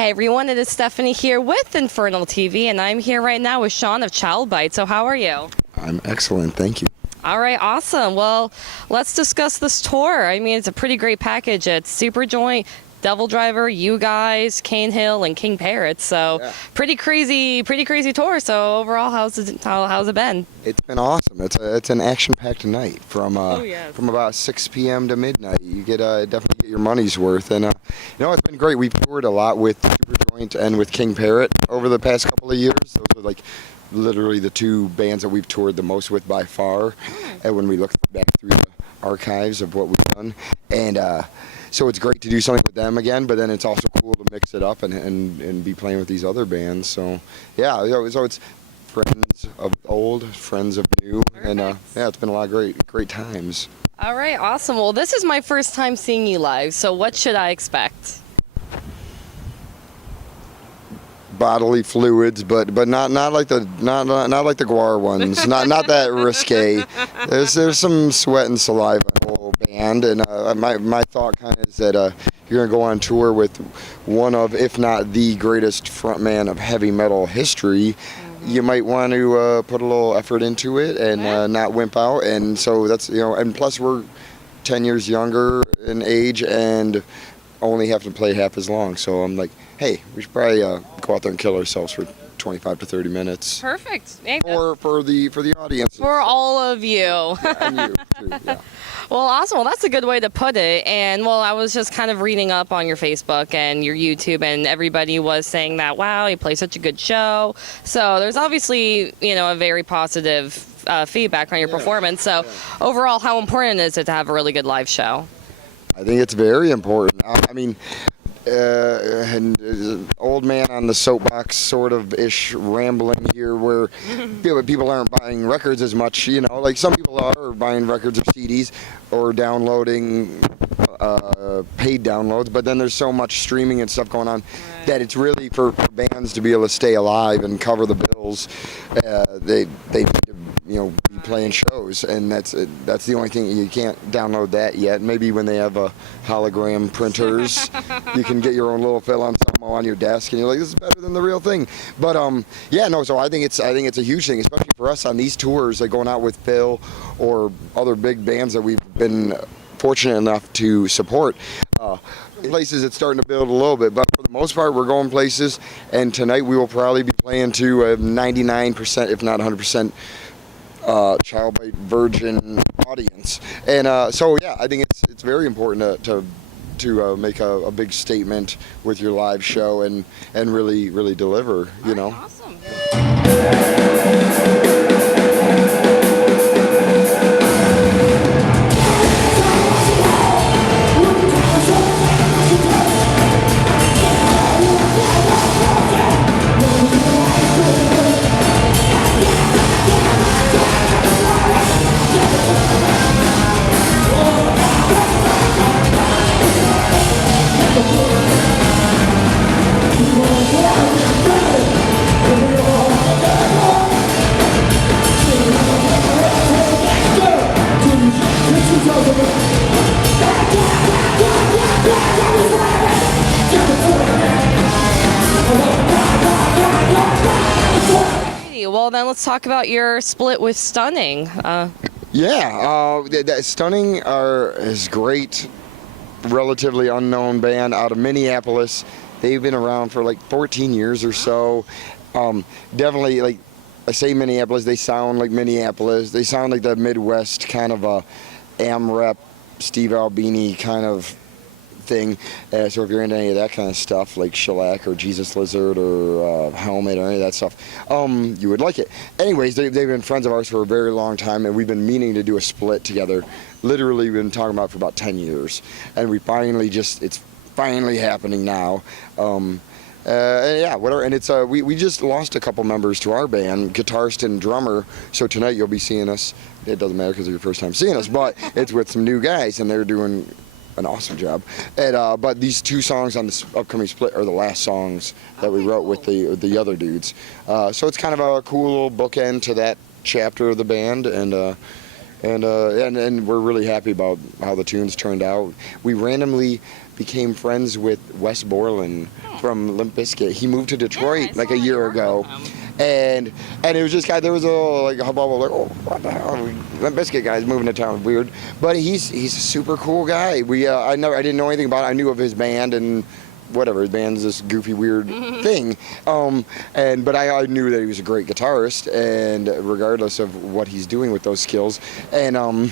Hey everyone, it is Stephanie here with Infernal TV, and I'm here right now with Shawn of Child Bite. So how are you? I'm excellent, thank you. All right, awesome. Well, let's discuss this tour. I mean, it's a pretty great package. It's Superjoint, Devil Driver, you guys, Cane Hill, and King Parrot. So yeah. pretty crazy tour. So overall, how's it been? It's been awesome. It's an action-packed night from yes. from about 6 p.m. to midnight. You get definitely get your money's worth, and it's been great. We've toured a lot with Superjoint and with King Parrot over the past couple of years. Those are like literally the two bands that we've toured the most with by far. And when we look back through the archives of what we've done, and so it's great to do something with them again, but then it's also cool to mix it up and be playing with these other bands. So yeah, so it's friends of old, friends of new, and yeah, it's been a lot of great times. All right, awesome. Well, this is my first time seeing you live, so what should I expect? Bodily fluids, but not like the Guar ones, not that risque. There's some sweat and saliva in the whole band, and my thought kind of is that you're gonna go on tour with one of, if not the greatest frontman of heavy metal history. You might want to put a little effort into it and not wimp out, and so that's and plus we're 10 years younger in age and only have to play half as long. So I'm like, hey, we should probably go out there and kill ourselves for 25 to 30 minutes. Perfect. For the audience. For all of you. Yeah, and you too, yeah. Well, awesome. Well, that's a good way to put it. And, well, I was just kind of reading up on your Facebook and your YouTube, and everybody was saying that, wow, you play such a good show. So there's obviously, a very positive feedback on your performance. So overall, how important is it to have a really good live show? I think it's very important. I mean, and old man on the soapbox sort of ish rambling here, where people aren't buying records as much. Like some people are buying records or CDs or downloading paid downloads, but then there's so much streaming and stuff going on that it's really for bands to be able to stay alive and cover the bills. They need to be playing shows, and that's the only thing. You can't download that yet. Maybe when they have hologram printers, you can get your own little Phil Anselmo on your desk, and you're like, this is better than the real thing. But so I think it's a huge thing, especially for us on these tours, like going out with Phil or other big bands that we've been fortunate enough to support. Places it's starting to build a little bit, but for the most part we're going places, and tonight we will probably be playing to a 99%, if not 100%, Child Bite virgin audience. And so yeah, I think it's very important to make a big statement with your live show and really deliver. Awesome. Well, then let's talk about your split with Stunning. Stunning is great, relatively unknown band out of Minneapolis. They've been around for like 14 years or so. Definitely, like I say, Minneapolis. They sound like Minneapolis. They sound like the Midwest kind of a AmRep, Steve Albini kind of thing. So if you're into any of that kind of stuff, like Shellac or Jesus Lizard or Helmet or any of that stuff, you would like it. Anyways, they've been friends of ours for a very long time, and we've been meaning to do a split together. Literally, we've been talking about it for about 10 years, and it's finally happening now. Whatever. And it's we just lost a couple members to our band, guitarist and drummer. So tonight you'll be seeing us. It doesn't matter because it's your first time seeing us, but it's with some new guys, and they're doing an awesome job. And but these two songs on this upcoming split are the last songs that we wrote with the other dudes. So it's kind of a cool little bookend to that chapter of the band, and and we're really happy about how the tunes turned out. We randomly became friends with Wes Borland from Limp Bizkit. He moved to Detroit like a year ago, and it was just there was a like a hubbub like, oh, what the hell, Limp Bizkit guy's moving to town, weird. But he's a super cool guy. I didn't know anything about it. I knew of his band and whatever, his band's this goofy weird thing, but I knew that he was a great guitarist, and regardless of what he's doing with those skills, but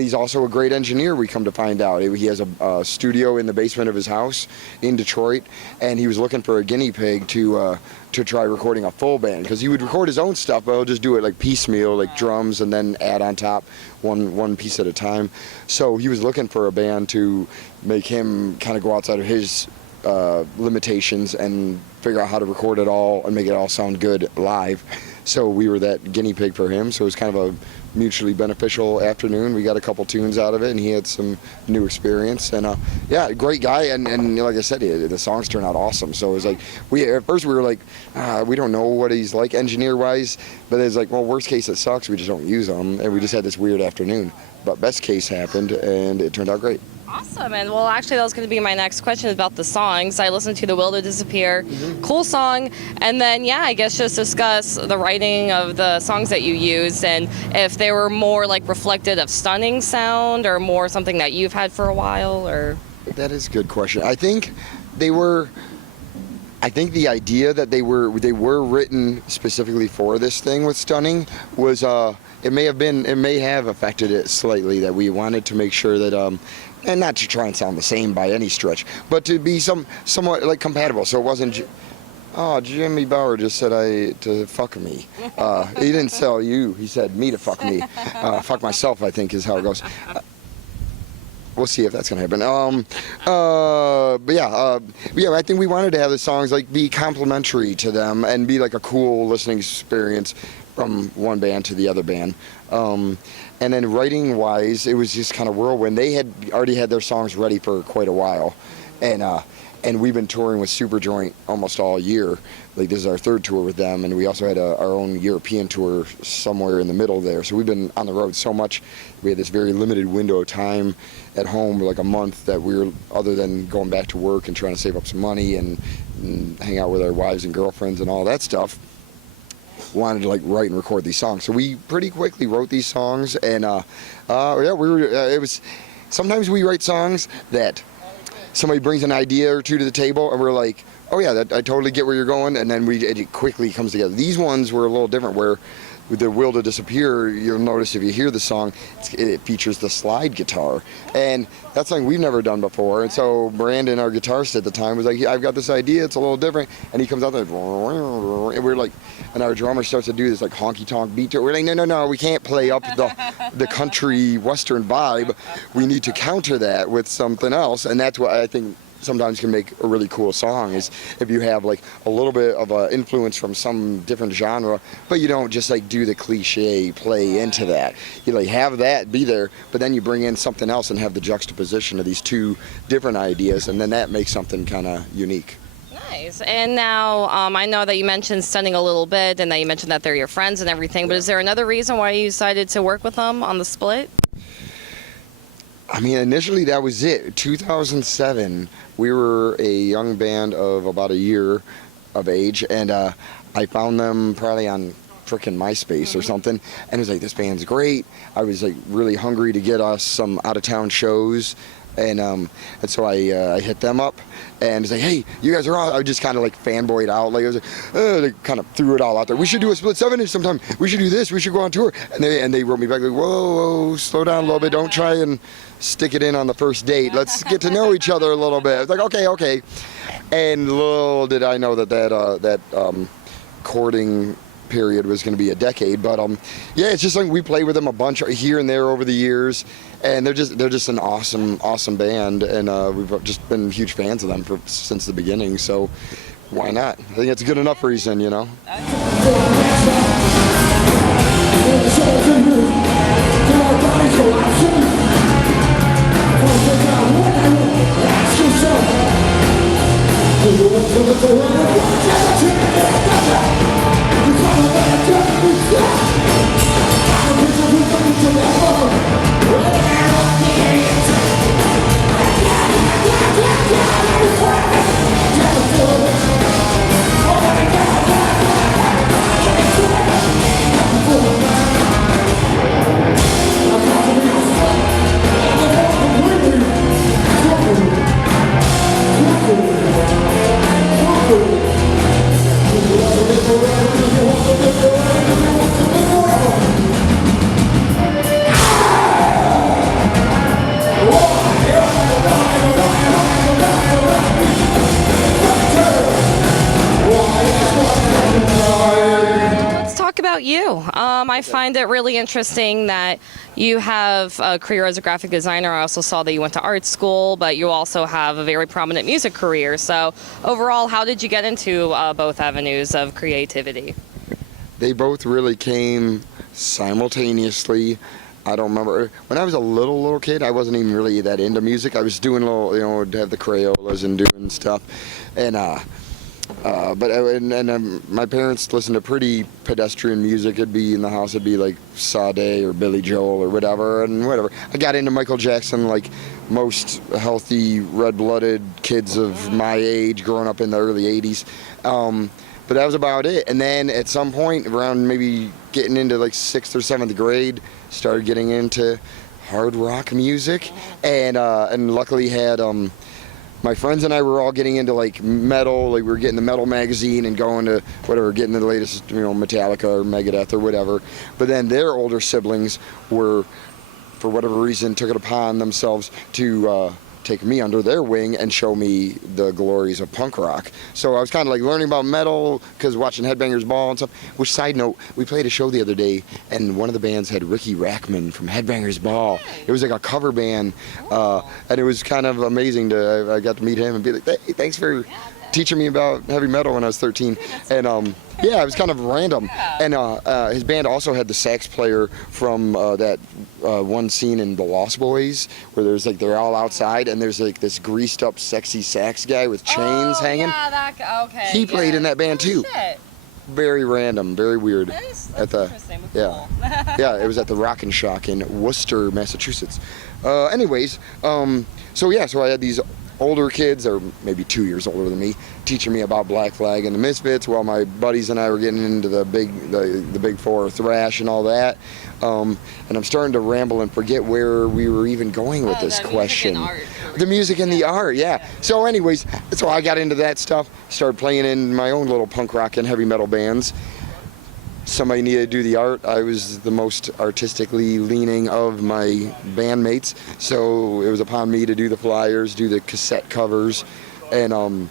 he's also a great engineer. We come to find out he has a studio in the basement of his house in Detroit, and he was looking for a guinea pig to try recording a full band, because he would record his own stuff, but he'll just do it like piecemeal, like drums, and then add on top one piece at a time. So he was looking for a band to make him kind of go outside of his limitations and figure out how to record it all and make it all sound good live. So we were that guinea pig for him. So it was kind of a mutually beneficial afternoon. We got a couple tunes out of it, and he had some new experience. And yeah, great guy. And like I said, the songs turned out awesome. So it was like, at first we were like, we don't know what he's like engineer-wise, but it's like, well, worst case it sucks. We just don't use him, and we just had this weird afternoon. But best case happened, and it turned out great. Awesome. And well, actually, that was going to be my next question about the songs. I listened to The Will to Disappear. Cool song. And then, yeah, I guess just discuss the writing of the songs that you used, and if they were more like reflected of Stunning sound or more something that you've had for a while, or... That is a good question. I think they were... I think the idea that they were written specifically for this thing with Stunning was it may have affected it slightly, that we wanted to make sure that and not to try and sound the same by any stretch, but to be somewhat like compatible, so it wasn't Jimmy Bauer just said to fuck me. He didn't tell you, he said me to fuck me. Fuck myself, I think, is how it goes. We'll see if that's gonna happen. But yeah, I think we wanted to have the songs like be complementary to them and be like a cool listening experience from one band to the other band. And then writing wise, it was just kind of whirlwind. They had already had their songs ready for quite a while, and we've been touring with Superjoint almost all year. Like, this is our third tour with them, and we also had our own European tour somewhere in the middle there. So we've been on the road so much. We had this very limited window of time at home, like a month, that we were, other than going back to work and trying to save up some money and hang out with our wives and girlfriends and all that stuff, wanted to like write and record these songs. So we pretty quickly wrote these songs, and it was, sometimes we write songs that somebody brings an idea or two to the table, and we're like, oh yeah, I totally get where you're going, and then it quickly comes together. These ones were a little different, where with The Will to Disappear, you'll notice if you hear the song, it features the slide guitar, and that's something we've never done before. And so Brandon, our guitarist at the time, was like, yeah, I've got this idea, it's a little different, and he comes out there, and we're like, and our drummer starts to do this like honky tonk beat to it. We're like, no, we can't play up the country western vibe. We need to counter that with something else, and that's what I think sometimes can make a really cool song, is if you have like a little bit of an influence from some different genre, but you don't just like do the cliche play into that. You like have that be there, but then you bring in something else and have the juxtaposition of these two different ideas, and then that makes something kind of unique. Nice. And now I know that you mentioned Stunning a little bit, and that you mentioned that they're your friends and everything, but is there another reason why you decided to work with them on the split? I mean, initially that was it. 2007, we were a young band of about a year of age, and I found them probably on frickin' MySpace or something, and it was like, this band's great. I was like really hungry to get us some out-of-town shows, and so I hit them up, and it's like, hey, you guys are all, I just kind of like fanboyed out, like I was like, they kind of threw it all out there. We should do a split 7-inch sometime. We should do this. We should go on tour. And they wrote me back like, whoa, slow down a little bit. Don't try and stick it in on the first date. Let's get to know each other a little bit. It's like, okay. And little did I know that courting period was going to be a decade, but yeah, it's just like we played with them a bunch here and there over the years, and they're just an awesome band, and we've just been huge fans of them since the beginning. So why not? I think it's a good enough reason, you know. too. I find it really interesting that you have a career as a graphic designer. I also saw that you went to art school, but you also have a very prominent music career. So overall, how did you get into both avenues of creativity? They both really came simultaneously. I don't remember. When I was a little kid, I wasn't even really that into music. I was doing little, I'd have the Crayolas and doing stuff. And, my parents listened to pretty pedestrian music. It'd be in the house, it'd be like Sade or Billy Joel or whatever, and whatever. I got into Michael Jackson like most healthy, red-blooded kids of my age growing up in the early 80s. But that was about it. And then at some point, around maybe getting into like 6th or 7th grade, started getting into hard rock music, and luckily had my friends and I were all getting into like metal. Like we were getting the metal magazine and going to whatever, getting the latest, Metallica or Megadeth or whatever. But then their older siblings were, for whatever reason, took it upon themselves to take me under their wing and show me the glories of punk rock. So I was kind of like learning about metal because watching Headbangers Ball and stuff. Which, side note, we played a show the other day and one of the bands had Ricky Rackman from Headbangers Ball. It was like a cover band, and it was kind of amazing I got to meet him and be like, hey, thanks for teaching me about heavy metal when I was 13. And yeah, it was kind of random. And his band also had the sax player from that one scene in The Lost Boys where there's like they're all outside and there's like this greased up sexy sax guy with chains hanging. Yeah, that guy. Okay. He played in that band too. Shit. Very random, very weird. That's interesting. But Yeah. cool. Yeah, it was at the Rock and Shock in Worcester, Massachusetts. Anyways, so I had these older kids, or maybe 2 years older than me, teaching me about Black Flag and the Misfits, while my buddies and I were getting into the big four, thrash and all that. And I'm starting to ramble and forget where we were even going with this question. The music and the art, yeah. So anyways, so I got into that stuff, started playing in my own little punk rock and heavy metal bands. Somebody needed to do the art. I was the most artistically leaning of my bandmates, so it was upon me to do the flyers, do the cassette covers, and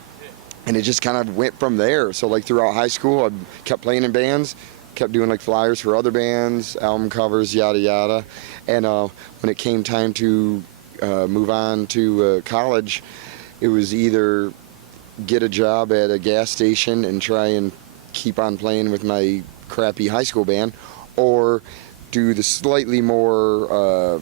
it just kind of went from there. So like throughout high school, I kept playing in bands, kept doing like flyers for other bands, album covers, yada yada. And when it came time to move on to college, it was either get a job at a gas station and try and keep on playing with my crappy high school band, or do the slightly more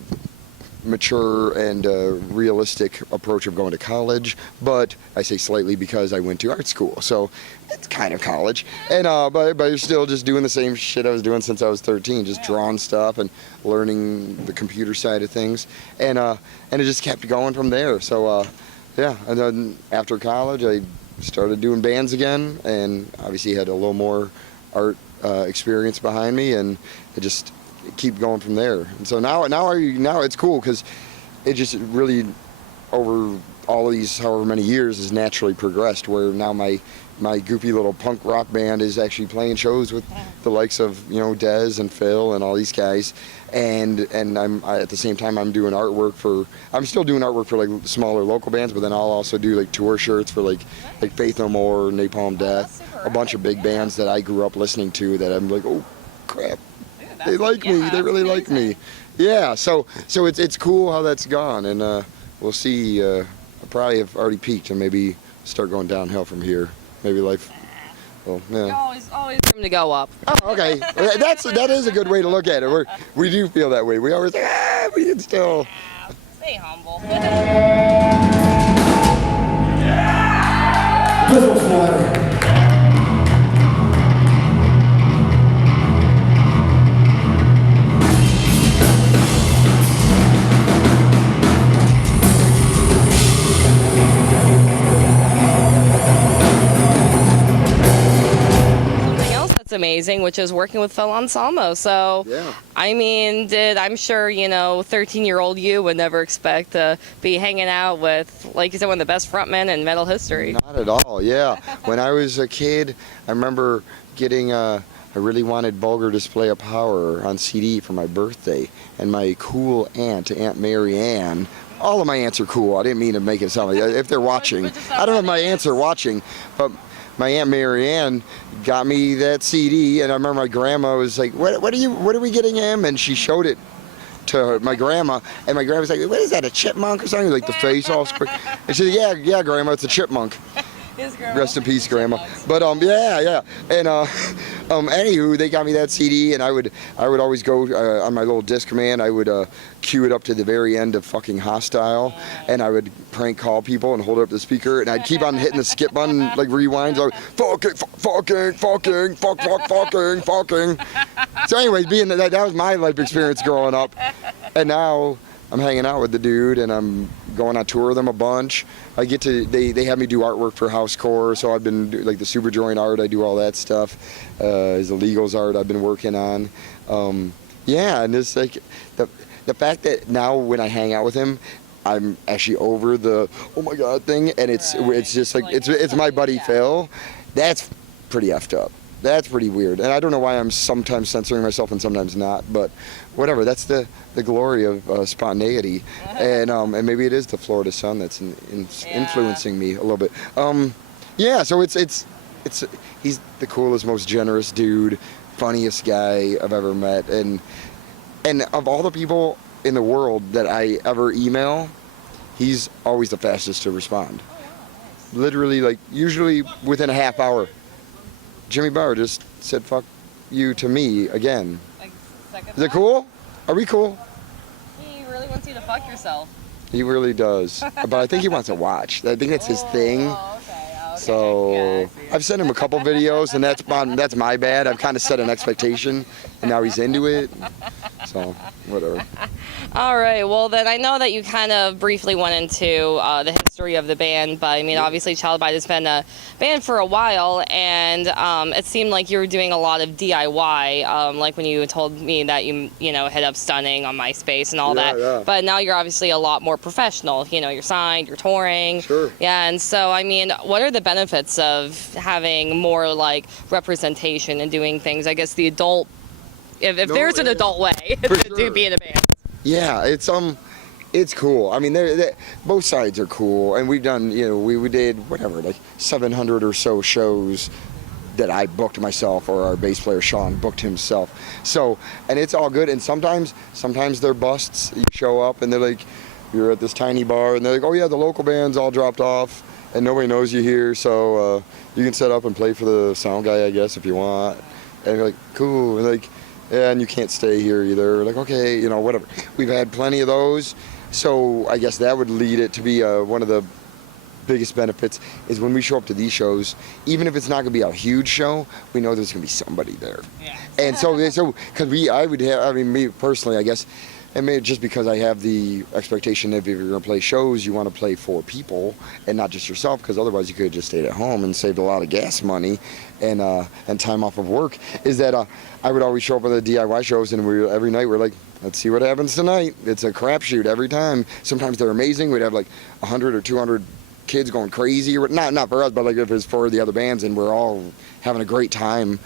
mature and realistic approach of going to college. But I say slightly because I went to art school, so it's kind of college. And but you're still just doing the same shit I was doing since I was 13, just drawing stuff and learning the computer side of things, and it just kept going from there. So yeah, and then after college I started doing bands again, and obviously had a little more art experience behind me, and I just keep going from there. And so now it's cool because it just really, over all of these however many years, has naturally progressed, where now my goofy little punk rock band is actually playing shows with the likes of Dez and Phil and all these guys, and at the same time I'm still doing artwork for like smaller local bands, but then I'll also do like tour shirts for like Faith No More, Napalm Death, a bunch of big bands that I grew up listening to that I'm like, oh crap, they like me, they really like me. Yeah, so it's cool how that's gone, and we'll see. I probably have already peaked and maybe start going downhill from here. Maybe life. Well, yeah. Always room to go up. Oh, okay. That is a good way to look at it. We do feel that way. We always think, we can still. Stay humble. Amazing, which is working with Phil Anselmo. So yeah. I mean, I'm sure 13-year-old you would never expect to be hanging out with, like you said, one of the best frontmen in metal history. Not at all. Yeah. When I was a kid, I remember getting I really wanted Vulgar Display of Power on CD for my birthday, and my cool Aunt Mary Ann. All of my aunts are cool. I didn't mean to make it sound like if they're watching. I don't know if my aunts are watching, but my Aunt Marianne got me that CD, and I remember my grandma was like, what are we getting him? And she showed it to my grandma, and my grandma was like, what is that, a chipmunk or something? Like the face all squick. And she said, yeah, grandma, it's a chipmunk. Rest in peace, grandma. But yeah. And anywho, they got me that CD, and I would always go on my little Discman. I would cue it up to the very end of fucking Hostile, and I would prank call people and hold it up the speaker, and I'd keep on hitting the skip button, like rewinds, like fucking. So anyways, being that was my life experience growing up, and now I'm hanging out with the dude, and I'm going on tour with them a bunch. I get to, they have me do artwork for Housecore, so I've been like the Superjoint art, I do all that stuff. His Illegals art I've been working on. Yeah, and it's like the fact that now when I hang out with him, I'm actually over the oh my god thing, and it's just like it's my buddy Phil. That's pretty effed up. That's pretty weird, and I don't know why I'm sometimes censoring myself and sometimes not, but whatever. That's the glory of spontaneity, and maybe it is the Florida sun that's influencing me a little bit. Yeah, so it's he's the coolest, most generous dude, funniest guy I've ever met, and of all the people in the world that I ever email, he's always the fastest to respond. Literally, like usually within a half hour. Jimmy Bauer just said fuck you to me again. Like, is it cool? Are we cool? He really wants you to fuck yourself. He really does. But I think he wants to watch. I think that's his thing. Okay. So yeah, I've sent him a couple videos, and that's my bad. I've kind of set an expectation, and now he's into it. So whatever. All right. Well, then I know that you kind of briefly went into the history of the band, but I mean, obviously, Child Bite has been a band for a while, and it seemed like you were doing a lot of DIY, like when you told me that you hit up Stunning on MySpace and all that. Yeah. But now you're obviously a lot more professional. You're signed, you're touring. Sure. Yeah, and so I mean, what are the benefits of having more like representation and doing things? I guess the adult. If there's an adult way to be in a band. Yeah, it's cool. I mean, both sides are cool, and we've done, we did whatever, like 700 or so shows that I booked myself, or our bass player Shawn booked himself. So, and it's all good. And sometimes they're busts. You show up and they're like, you're at this tiny bar, and they're like, oh yeah, the local band's all dropped off, and nobody knows you here, so you can set up and play for the sound guy, I guess, if you want. And you're like, cool. And like, yeah, and you can't stay here either. Like, okay, whatever. We've had plenty of those. So I guess that would lead it to be one of the biggest benefits is when we show up to these shows, even if it's not going to be a huge show, we know there's going to be somebody there. Yeah. And so because me personally, I guess, and maybe just because I have the expectation that if you're going to play shows, you want to play for people and not just yourself, because otherwise you could have just stayed at home and saved a lot of gas money and time off of work, is that I would always show up at the DIY shows, and every night we're like, let's see what happens tonight. It's a crapshoot every time. Sometimes they're amazing. We'd have like 100 or 200 kids going crazy, or not for us, but like if it's for the other bands, and we're all having a great time.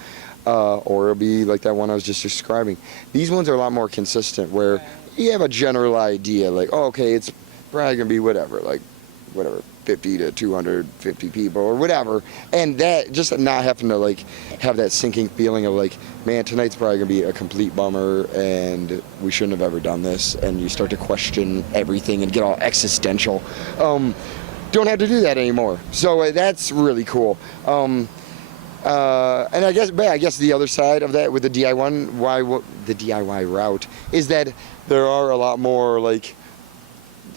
Or it'll be like that one I was just describing. These ones are a lot more consistent, where you have a general idea, like, oh, okay, it's probably gonna be whatever, 50 to 250 people or whatever, and that just not having to like have that sinking feeling of like, man, tonight's probably gonna be a complete bummer, and we shouldn't have ever done this, and you start to question everything and get all existential. Don't have to do that anymore, so that's really cool. And I guess the other side of that with the DIY route is that there are a lot more like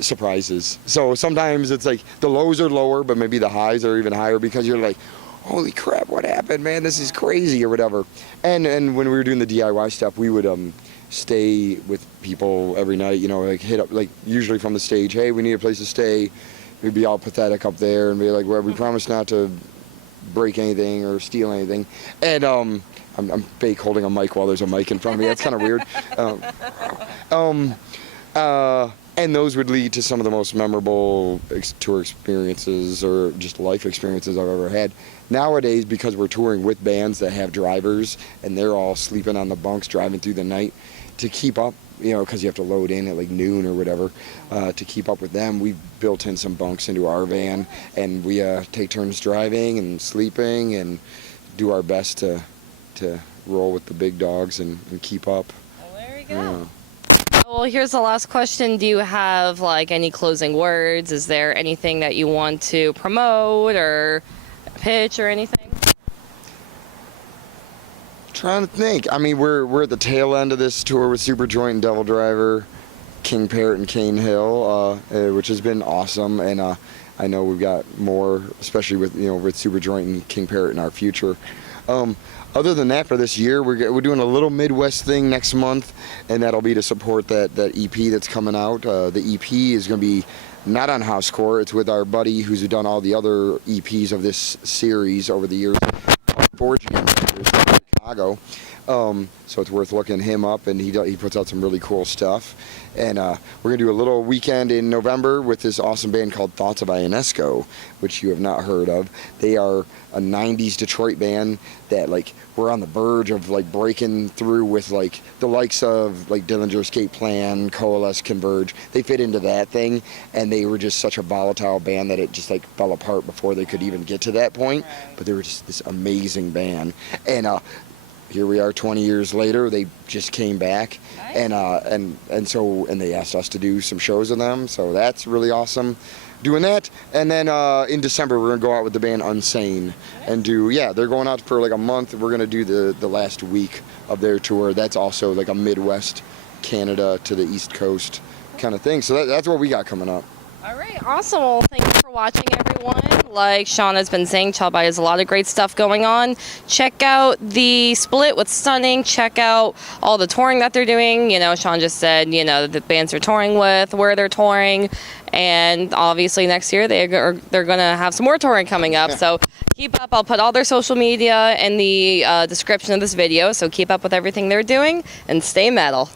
surprises. So sometimes it's like the lows are lower, but maybe the highs are even higher, because you're like, holy crap, what happened, man? This is crazy, or whatever. And when we were doing the DIY stuff, we would stay with people every night, like hit up, like usually from the stage, hey, we need a place to stay. We'd be all pathetic up there and be like, well, we promise not to break anything or steal anything. And I'm fake holding a mic while there's a mic in front of me. That's kind of weird. And those would lead to some of the most memorable tour experiences or just life experiences I've ever had. Nowadays, because we're touring with bands that have drivers and they're all sleeping on the bunks driving through the night, to keep up you know, because you have to load in at like noon or whatever to keep up with them. We've built in some bunks into our van, and we take turns driving and sleeping and do our best to roll with the big dogs and keep up. Well, there you go. Well, here's the last question. Do you have like any closing words? Is there anything that you want to promote or pitch or anything? Trying to think. I mean, we're at the tail end of this tour with Superjoint and Devil Driver, King Parrot and Cane Hill, which has been awesome. And I know we've got more, especially with with Superjoint and King Parrot in our future. Other than that, for this year, we're doing a little Midwest thing next month, and that'll be to support that EP that's coming out. The EP is going to be not on Housecore. It's with our buddy who's done all the other EPs of this series over the years, Forge Against from Chicago. So it's worth looking him up, and he puts out some really cool stuff. And we're going to do a little weekend in November with this awesome band called Thoughts of Ionesco, which you have not heard of. They are a 90s Detroit band that like we're on the verge of like breaking through with like the likes of like Dillinger Escape Plan, Coalesce, Converge. They fit into that thing, and they were just such a volatile band that it just like fell apart before they could even get to that point. But they were just this amazing band. And here we are 20 years later. They just came back. Nice. And they asked us to do some shows with them, so that's really awesome doing that. And then in December we're gonna go out with the band Unsane and they're going out for like a month. We're gonna do the last week of their tour. That's also like a Midwest Canada to the East Coast kind of thing. So that's what we got coming up. All right, awesome. Well, thank you for watching, everyone. Like Shawn has been saying, Chalbai has a lot of great stuff going on. Check out the split with Stunning. Check out all the touring that they're doing. Shawn just said, the bands they're touring with, where they're touring. And obviously next year they're going to have some more touring coming up. So keep up. I'll put all their social media in the description of this video. So keep up with everything they're doing and stay metal.